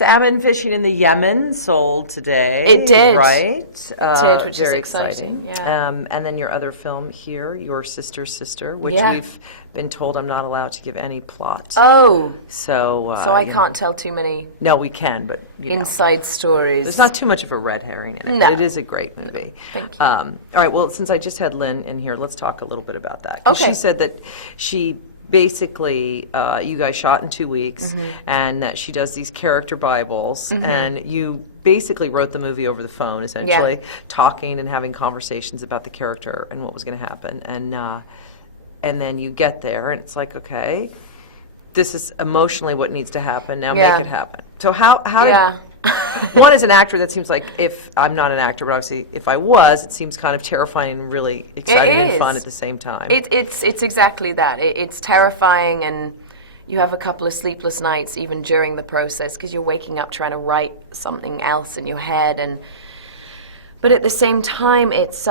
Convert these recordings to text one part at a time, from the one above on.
Salmon fishing in the Yemen sold today. It did. Right? It did, which very is exciting. And then your other film here, Your Sister's Sister, which Yeah. we've been told I'm not allowed to give any plot. Oh, So I can't tell too many No, we can, but inside stories. There's not too much of a red herring in it. No. But it is a great movie. Thank you. All right, well, since I just had Lynn in here, let's talk a little bit about that. 'Cause Okay. She said that she basically, you guys shot in 2 weeks, and that she does these character Bibles, and you basically wrote the movie over the phone, essentially, talking and having conversations about the character and what was going to happen. And then you get there, and it's like, okay, this is emotionally what needs to happen. Now make it happen. So how did... One, as an actor, that seems like, if I'm not an actor, but obviously if I was, it seems kind of terrifying and really exciting and fun at the same time. It's exactly that. It's terrifying, and you have a couple of sleepless nights even during the process because you're waking up trying to write something else in your head. But at the same time, it's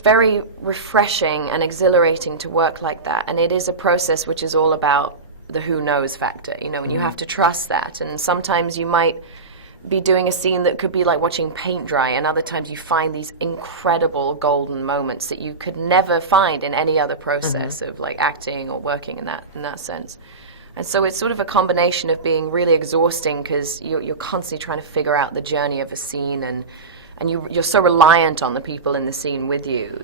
very refreshing and exhilarating to work like that. And it is a process which is all about the who knows factor, and you have to trust that. And sometimes you might be doing a scene that could be like watching paint dry, and other times you find these incredible golden moments that you could never find in any other process of like acting or working in that sense. And so it's sort of a combination of being really exhausting because you're constantly trying to figure out the journey of a scene, and you're so reliant on the people in the scene with you,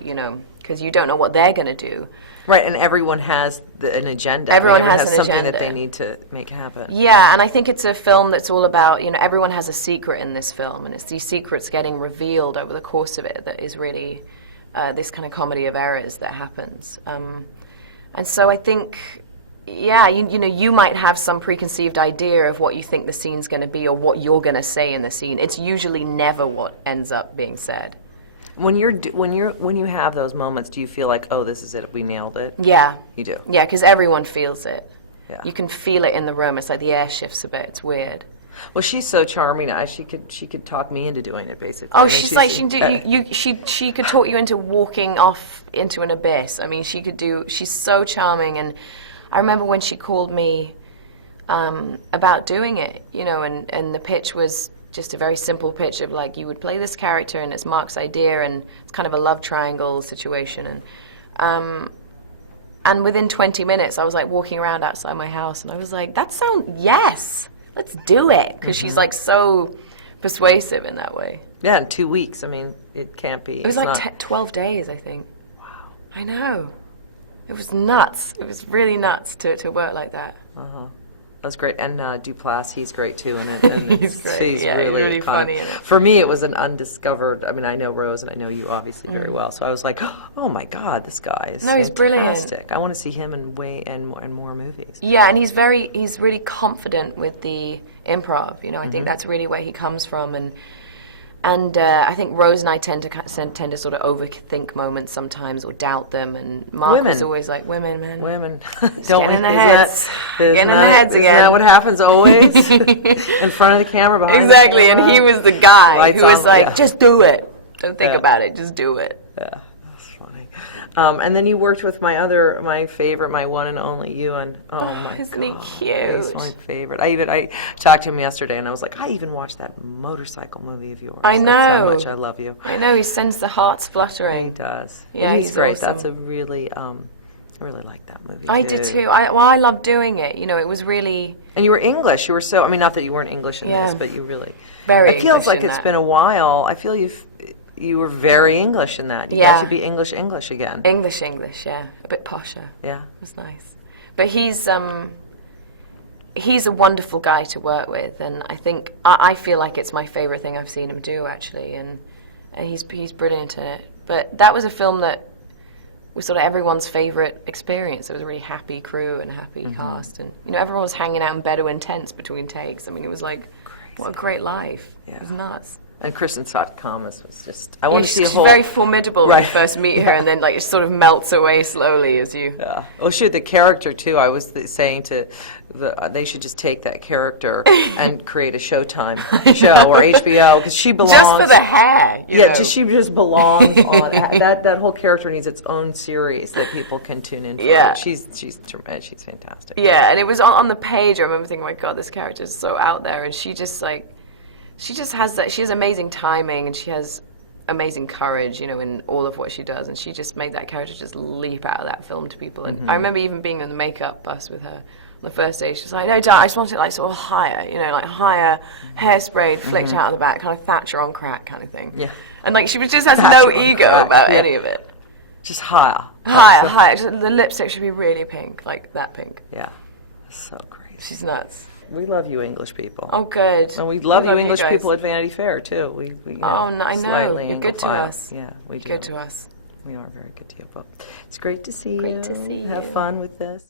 because you don't know what they're going to do. Right, and everyone has an agenda. Everyone has an something agenda that they need to make happen. Yeah, and I think it's a film that's all about, everyone has a secret in this film, and it's these secrets getting revealed over the course of it that is really this kind of comedy of errors that happens. And so I think, you might have some preconceived idea of what you think the scene's going to be or what you're going to say in the scene. It's usually never what ends up being said. When you have those moments, do you feel like, oh, this is it, we nailed it? Yeah. You do? Yeah, because everyone feels it. Yeah. You can feel it in the room. It's like the air shifts a bit. It's weird. Well, she's so charming. She could talk me into doing it, basically. Oh, she could talk you into walking off into an abyss. I mean, she's so charming. And I remember when she called me about doing it, and the pitch was just a very simple pitch of like, you would play this character and it's Mark's idea and it's kind of a love triangle situation. And within 20 minutes, I was like walking around outside my house and I was like, yes, let's do it. Because she's like so persuasive in that way. Yeah, in 2 weeks. I mean, it can't be. It was like 12 days, I think. Wow. I know. It was nuts. It was really nuts to work like that. Uh-huh. That's great, and Duplass, he's great too, and he's great. He's Yeah, really, he's really funny in it. For me, it was an undiscovered. I mean, I know Rose, and I know you obviously very well, so I was like, oh my God, this guy is he's brilliant. fantastic. I want to see him in more movies. Yeah, and he's really confident with the improv. I think that's really where he comes from, and I think Rose and I tend to sort of overthink moments sometimes or doubt them, and Mark was always like, women, man. Women. Don't get in their heads. Get in their heads again. Isn't that what happens always? In front of the camera, behind exactly, the camera. And he was the guy who was on, like, just do it. Don't think about it, just do it. Yeah, that's funny. And then you worked with my favorite, my one and only Ewan. Oh my God. Isn't he cute? He's my favorite. I talked to him yesterday and I was like, I even watched that motorcycle movie of yours. I know. That's how much I love you. I know, he sends the hearts fluttering. He does. Yeah, he's great. awesome. That's a really, I really like that movie I did too. I loved doing it. It was really... And you were English. You were so, I mean, not that you weren't English in this, but you really... Very It feels English like in it's that. been a while. I feel you were very English in that. You got to be English again. English, yeah. A bit posher. Yeah. It was nice. But he's a wonderful guy to work with, and I think, I feel like it's my favorite thing I've seen him do, actually, and he's brilliant in it. But that was a film that was sort of everyone's favorite experience. It was a really happy crew and a happy cast, and everyone was hanging out in Bedouin tents between takes. I mean, it was like, what a great life. Yeah. It was nuts. And Kristen.com was just, I want to see a She's whole... very formidable when you Right. first meet her, and then like it sort of melts away slowly as you. Yeah. Well, sure, the character, too, I was saying to, they should just take that character and create a Showtime show or HBO, because she belongs... Just for the hair, you know. She just belongs on... that whole character needs its own series that people can tune in for. Yeah. She's fantastic. Yeah, and it was on the page. I remember thinking, my God, this character is so out there, and she just has that. She has amazing timing, and she has amazing courage, you know, in all of what she does. And she just made that character just leap out of that film to people. And I remember even being in the makeup bus with her on the first day. She was like, "No, Dad, I just want it like sort of higher, you know, like higher, hairsprayed, flicked out of the back, kind of Thatcher on crack kind of thing." Yeah. And like she just has Thatcher no on ego crack, about yeah. any of it. Just higher. Higher. Just, the lipstick should be really pink, like that pink. Yeah. So crazy. She's nuts. We love you English people. Oh, good. And we love you English guys. people at Vanity Fair, too. We Oh, no, I know. slightly You're good to Anglophile. us. Yeah, we do. Good to us. We are very good to you. But it's great to see you. Great to see Have you. fun with this.